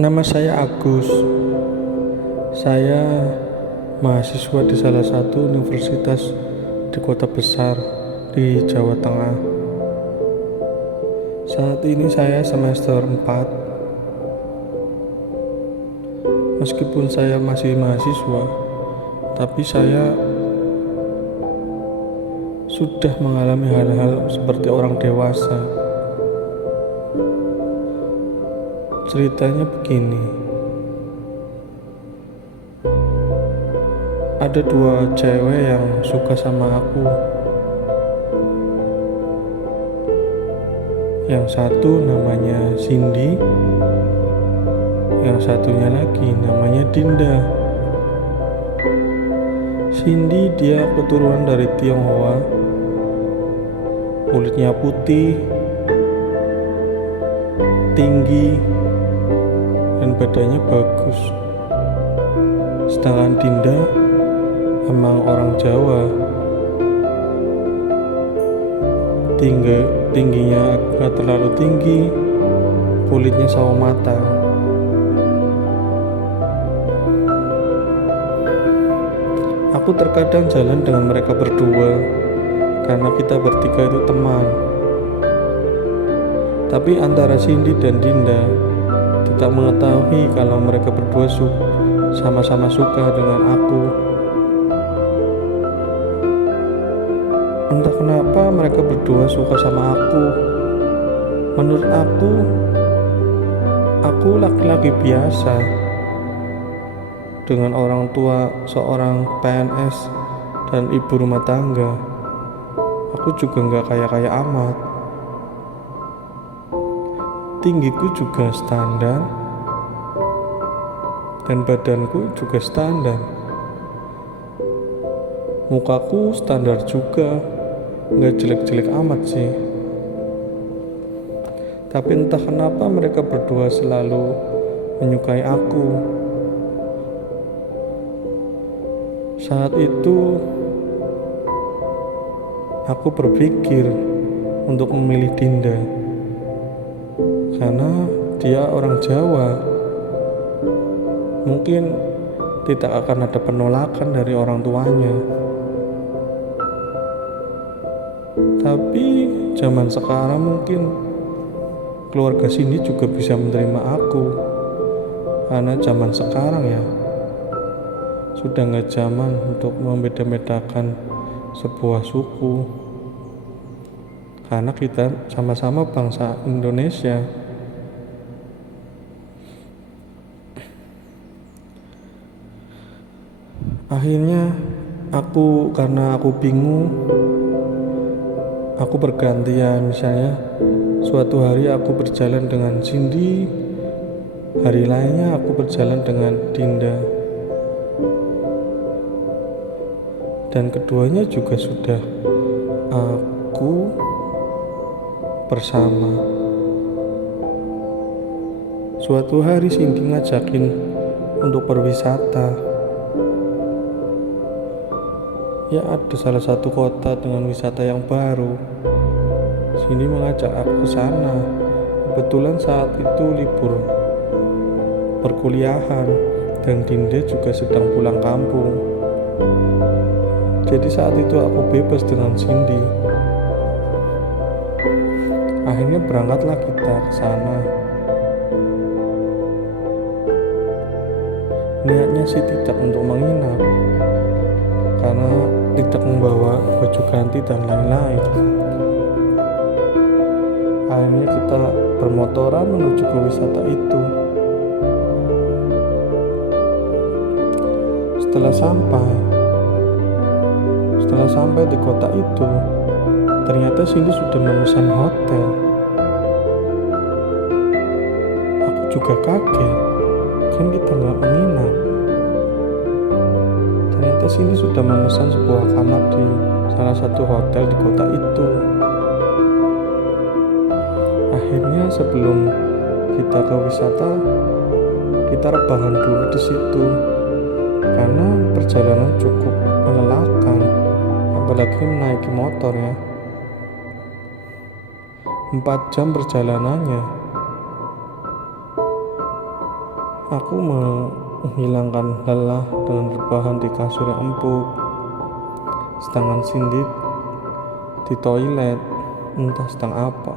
Nama saya Agus. Saya mahasiswa di salah satu universitas di kota besar di Jawa Tengah. Saat ini saya semester 4. Meskipun saya masih mahasiswa, tapi saya sudah mengalami hal-hal seperti orang dewasa. Ceritanya begini. Ada dua cewek yang suka sama aku. Yang satu namanya Cindy, yang satunya lagi namanya Dinda. Cindy dia keturunan dari Tionghoa, kulitnya putih, tinggi, dan badannya bagus. Sedangkan Dinda emang orang Jawa, tingginya gak terlalu tinggi, kulitnya sawo matang. Aku terkadang jalan dengan mereka berdua karena kita bertiga itu teman. Tapi antara Cindy dan Dinda tidak mengetahui kalau mereka berdua sama-sama suka dengan aku. Entah kenapa mereka berdua suka sama aku. Menurut aku laki-laki biasa dengan orang tua seorang PNS dan ibu rumah tangga. Aku juga gak kaya-kaya amat. Tinggiku juga standar dan badanku juga standar. Mukaku standar juga, gak jelek-jelek amat sih. Tapi entah kenapa mereka berdua selalu menyukai aku. Saat itu aku berpikir untuk memilih Dinda karena dia orang Jawa. Mungkin tidak akan ada penolakan dari orang tuanya. Tapi zaman sekarang mungkin keluarga sini juga bisa menerima aku, karena zaman sekarang ya sudah gak zaman untuk membeda-bedakan sebuah suku, karena kita sama-sama bangsa Indonesia. Akhirnya karena aku bingung, aku bergantian. Misalnya suatu hari aku berjalan dengan Cindy, hari lainnya aku berjalan dengan Dinda, dan keduanya juga sudah aku bersama. Suatu hari Cindy ngajakin untuk berwisata. Ya, ada salah satu kota dengan wisata yang baru. Cindy mengajak aku ke sana. Kebetulan saat itu libur perkuliahan dan Dinda juga sedang pulang kampung. Jadi saat itu aku bebas dengan Cindy. Akhirnya berangkatlah kita ke sana. Niatnya sih tidak untuk menginap, karena tidak membawa baju ganti dan lain-lain. Akhirnya kita bermotoran menuju ke wisata itu. Setelah sampai di kota itu, ternyata Cindy sudah memesan hotel. Aku juga kaget, kan kita gak menginap. Ternyata Cindy sudah memesan sebuah kamar di salah satu hotel di kota itu. Akhirnya sebelum kita ke wisata, kita rebahan dulu di situ karena perjalanan cukup melelahkan, apalagi menaiki motor ya. 4 jam perjalanannya. Aku menghilangkan lelah dengan rebahan di kasur yang empuk, sedangkan Cindy di toilet entah sedang apa.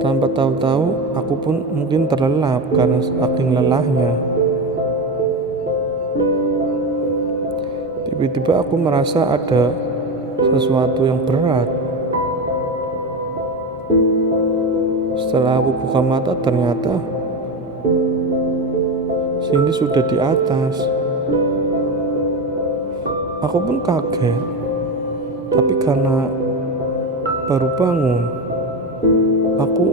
Tanpa tahu-tahu, aku pun mungkin terlelap karena saking lelahnya. Tiba-tiba aku merasa ada sesuatu yang berat. Setelah aku buka mata, ternyata Cindy sudah di atas. Aku pun kaget, tapi karena baru bangun, aku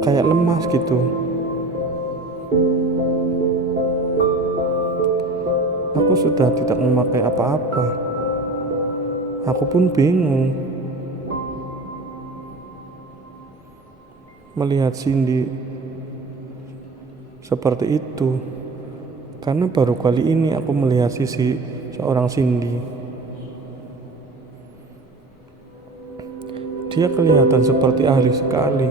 kayak lemas gitu. Aku sudah tidak memakai apa-apa. Aku pun bingung melihat Cindy seperti itu, karena baru kali ini aku melihat sisi seorang Cindy. Dia kelihatan seperti ahli sekali.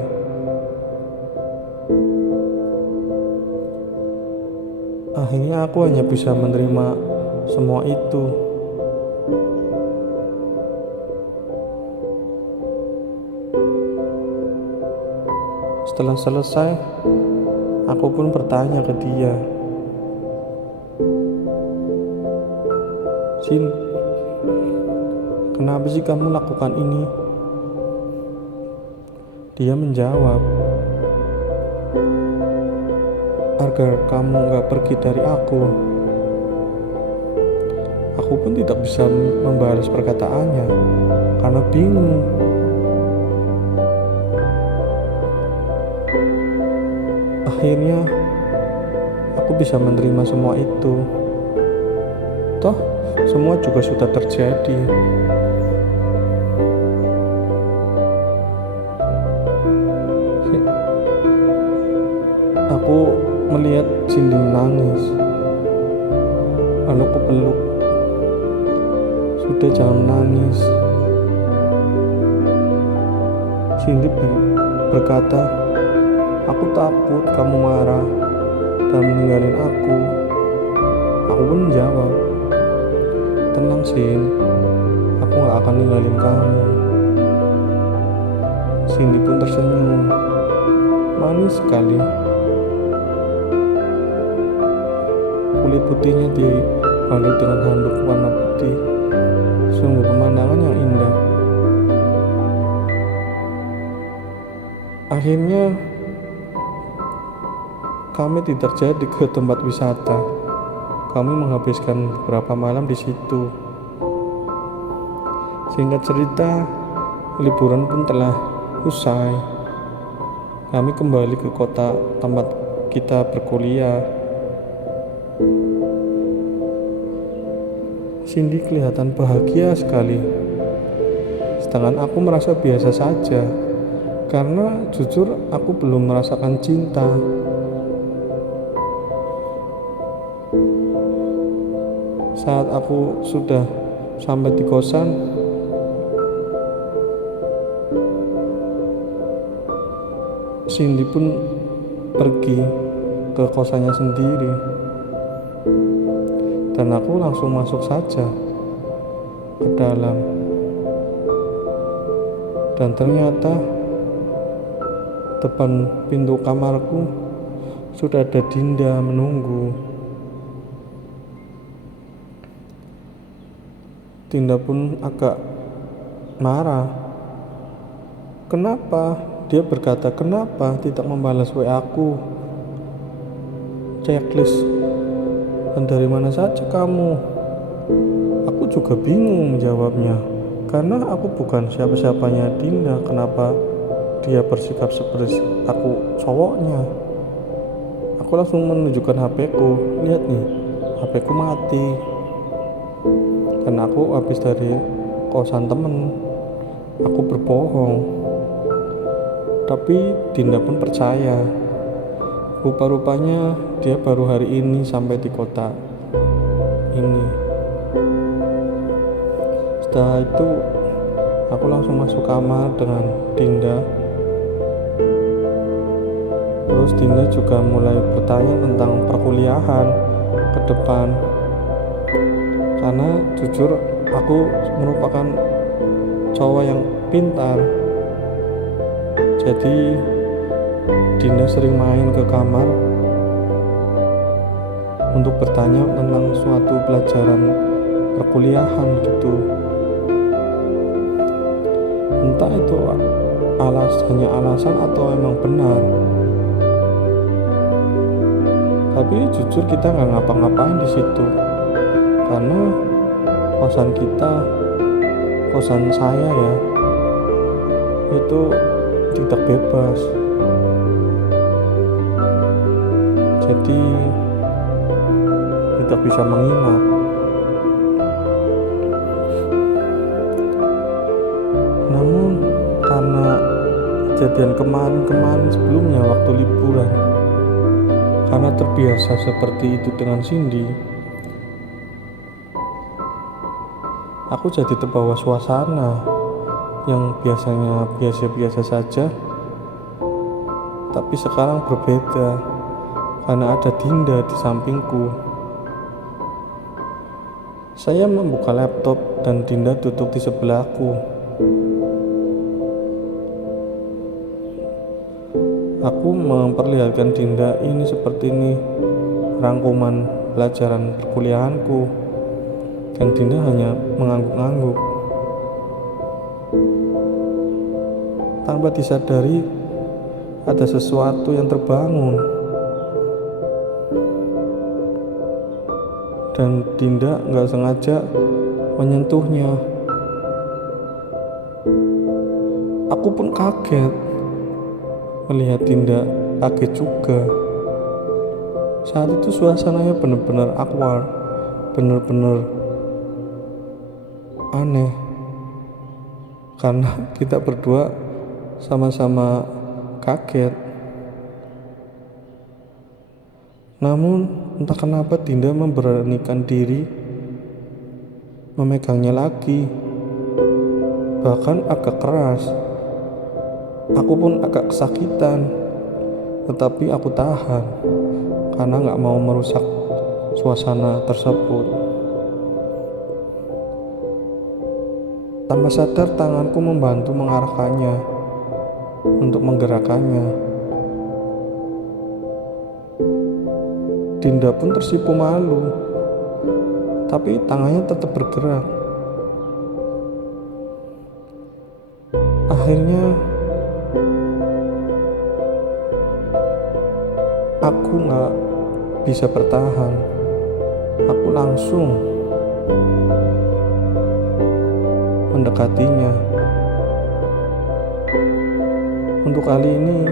Akhirnya aku hanya bisa menerima semua itu. Setelah selesai, aku pun bertanya ke dia, "Sin, kenapa sih kamu lakukan ini?" Dia menjawab, "Agar kamu gak pergi dari aku." Aku pun tidak bisa membalas perkataannya karena bingung. Akhirnya aku bisa menerima semua itu. Toh semua juga sudah terjadi. Aku melihat Cindy menangis, lalu aku peluk. "Sudah, jangan menangis." Cindy berkata, "Aku takut kamu marah dan meninggalin aku." Aku pun menjawab, "Tenang Sin, aku gak akan ninggalin kamu." Cindy pun tersenyum, manis sekali. Kulit putihnya dibalut dengan handuk warna putih. Sungguh pemandangan yang indah. Akhirnya kami tidak jadi ke tempat wisata. Kami menghabiskan beberapa malam di situ. Singkat cerita, liburan pun telah usai. Kami kembali ke kota tempat kita berkuliah. Cindy kelihatan bahagia sekali, sedangkan aku merasa biasa saja, karena jujur aku belum merasakan cinta. Saat aku sudah sampai di kosan, Cindy pun pergi ke kosannya sendiri, dan aku langsung masuk saja ke dalam. Dan ternyata depan pintu kamarku sudah ada Dinda menunggu. Dinda pun agak marah. "Kenapa?" Dia berkata, "Kenapa tidak membalas WA aku? Checklist. Dan dari mana saja kamu?" Aku juga bingung menjawabnya, karena aku bukan siapa-siapanya Dinda. Kenapa dia bersikap seperti aku cowoknya? Aku langsung menunjukkan HP-ku. "Lihat nih, HP-ku mati." Karena aku habis dari kosan temen. Aku berbohong. Tapi Dinda pun percaya. Rupa-rupanya dia baru hari ini sampai di kota ini. Setelah itu aku langsung masuk kamar dengan Dinda. Terus Dinda juga mulai bertanya tentang perkuliahan ke depan. Karena jujur aku merupakan cowok yang pintar. Jadi Dinda sering main ke kamar untuk bertanya tentang suatu pelajaran perkuliahan gitu. Entah itu hanya alasan atau emang benar. Tapi jujur kita nggak ngapa-ngapain di situ, karena kosan saya ya, itu tidak bebas. Jadi tidak bisa menginap. Namun karena kejadian kemarin sebelumnya waktu liburan, karena terbiasa seperti itu dengan Cindy, aku jadi terbawa suasana yang biasanya biasa-biasa saja, tapi sekarang berbeda karena ada Dinda di sampingku. Saya membuka laptop dan Dinda duduk di sebelahku. Aku memperlihatkan Dinda, ini seperti ini rangkuman pelajaran perkuliahanku, dan Dinda hanya mengangguk-angguk. Tanpa disadari ada sesuatu yang terbangun, dan Dinda gak sengaja menyentuhnya. Aku pun kaget melihat Dinda kaget juga. Saat itu suasananya benar-benar awkward, benar-benar aneh, karena kita berdua sama-sama kaget. Namun entah kenapa Dinda memberanikan diri memegangnya lagi, bahkan agak keras. Aku pun agak kesakitan, tetapi aku tahan karena gak mau merusak suasana tersebut. Tanpa sadar tanganku membantu mengarahkannya untuk menggerakkannya. Dinda pun tersipu malu, tapi tangannya tetap bergerak. Akhirnya aku gak bisa bertahan. Aku langsung mendekatinya. Untuk kali ini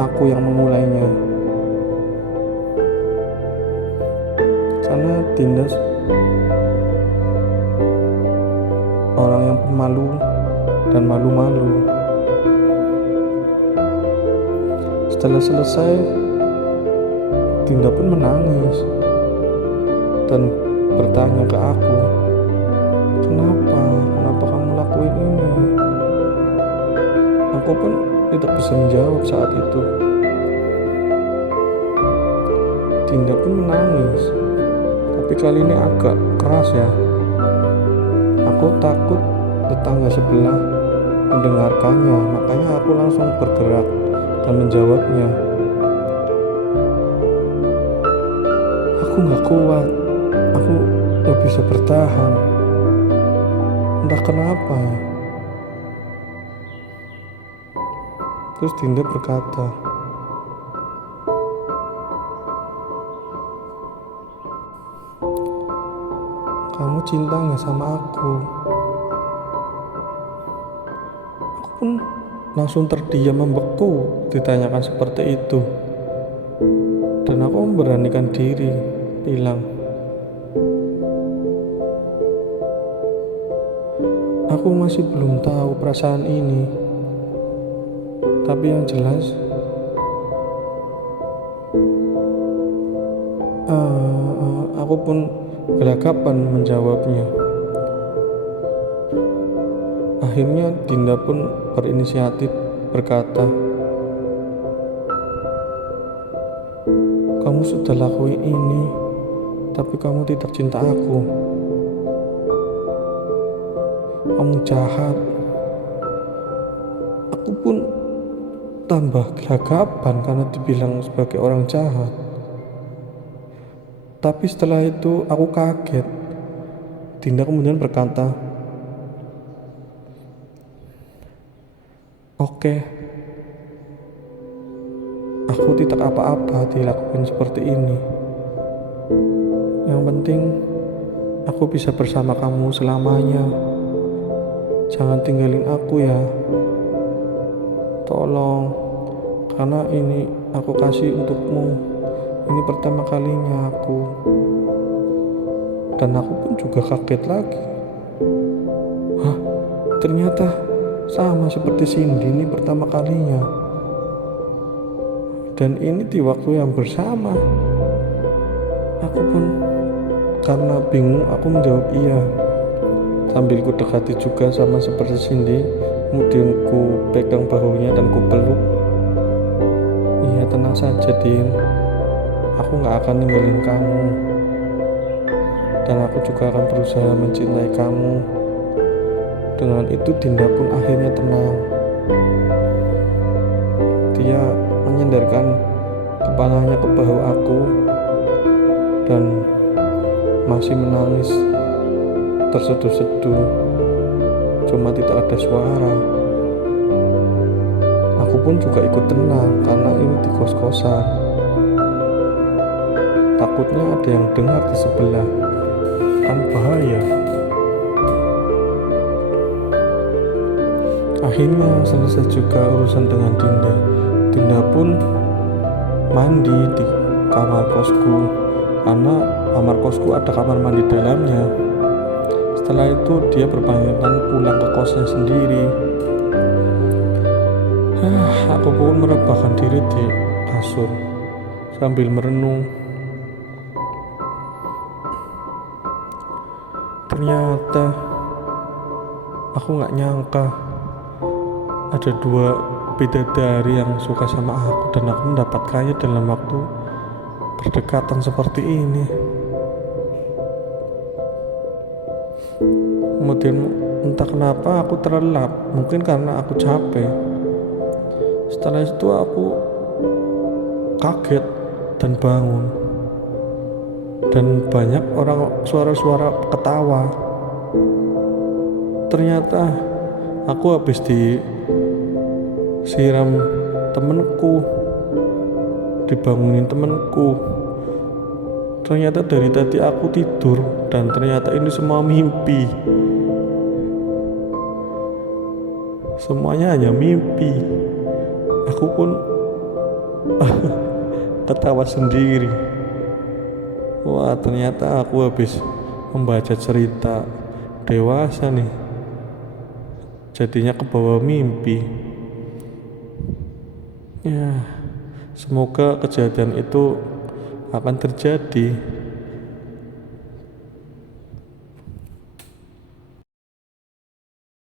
aku yang memulainya, karena Dinda orang yang pemalu dan malu-malu. Setelah selesai, Dinda pun menangis dan bertanya ke aku, kenapa kamu lakuin ini? Aku pun tidak bisa menjawab saat itu. Dinda pun menangis, tapi kali ini agak keras ya. Aku takut tetangga sebelah mendengarkannya, makanya aku langsung bergerak dan menjawabnya. Aku gak kuat, aku gak bisa bertahan, entah kenapa. Terus Dinda berkata, kamu cinta gak sama aku? Aku pun langsung terdiam membeku ditanyakan seperti itu. Dan aku memberanikan diri bilang, aku masih belum tahu perasaan ini. Tapi yang jelas aku pun gelagapan menjawabnya. Akhirnya Dinda pun berinisiatif berkata, Kamu sudah lakuin ini, tapi kamu tidak cinta aku. Kamu jahat. Aku pun tambah gelagapan karena dibilang sebagai orang jahat. Tapi setelah itu aku kaget. Dinda kemudian berkata, "Oke, aku tidak apa-apa dilakukan seperti ini. Yang penting aku bisa bersama kamu selamanya. Jangan tinggalin aku ya. Tolong, karena ini aku kasih untukmu. Ini pertama kalinya aku." Dan aku pun juga kaget lagi. Hah, ternyata sama seperti Cindy, ini pertama kalinya. Dan ini di waktu yang bersama. Aku pun karena bingung aku menjawab iya. Sambil ku dekati juga sama seperti Cindy. Kemudian ku pegang bahunya dan ku peluk. "Iya, tenang saja, Din. Aku gak akan ninggalin kamu. Dan aku juga akan berusaha mencintai kamu." Dengan itu Dinda pun akhirnya tenang. Dia menyandarkan kepalanya ke bahu aku dan masih menangis terseduh-seduh. Cuma tidak ada suara. Aku pun juga ikut tenang karena ini di kos-kosan. Takutnya ada yang dengar di sebelah, kan bahaya. Akhirnya selesai juga urusan dengan Dinda. Dinda pun mandi di kamar kosku, karena kamar kosku ada kamar mandi dalamnya. Setelah itu dia berpamitan pulang ke kosnya sendiri. Aku pun merebahkan diri di kasur sambil merenung. Ternyata aku gak nyangka ada dua bidadari yang suka sama aku, dan aku mendapatkannya dalam waktu berdekatan seperti ini. Kemudian entah kenapa aku terlelap, mungkin karena aku capek. Setelah itu aku kaget dan bangun, dan banyak suara-suara ketawa. Ternyata aku habis disiram temenku, dibangunin temenku. Ternyata dari tadi aku tidur, dan ternyata ini semua mimpi. Semuanya hanya mimpi. Aku pun ketawa sendiri. Wah, ternyata aku habis membaca cerita dewasa nih. Jadinya kebawa mimpi. Ya, semoga kejadian itu akan terjadi.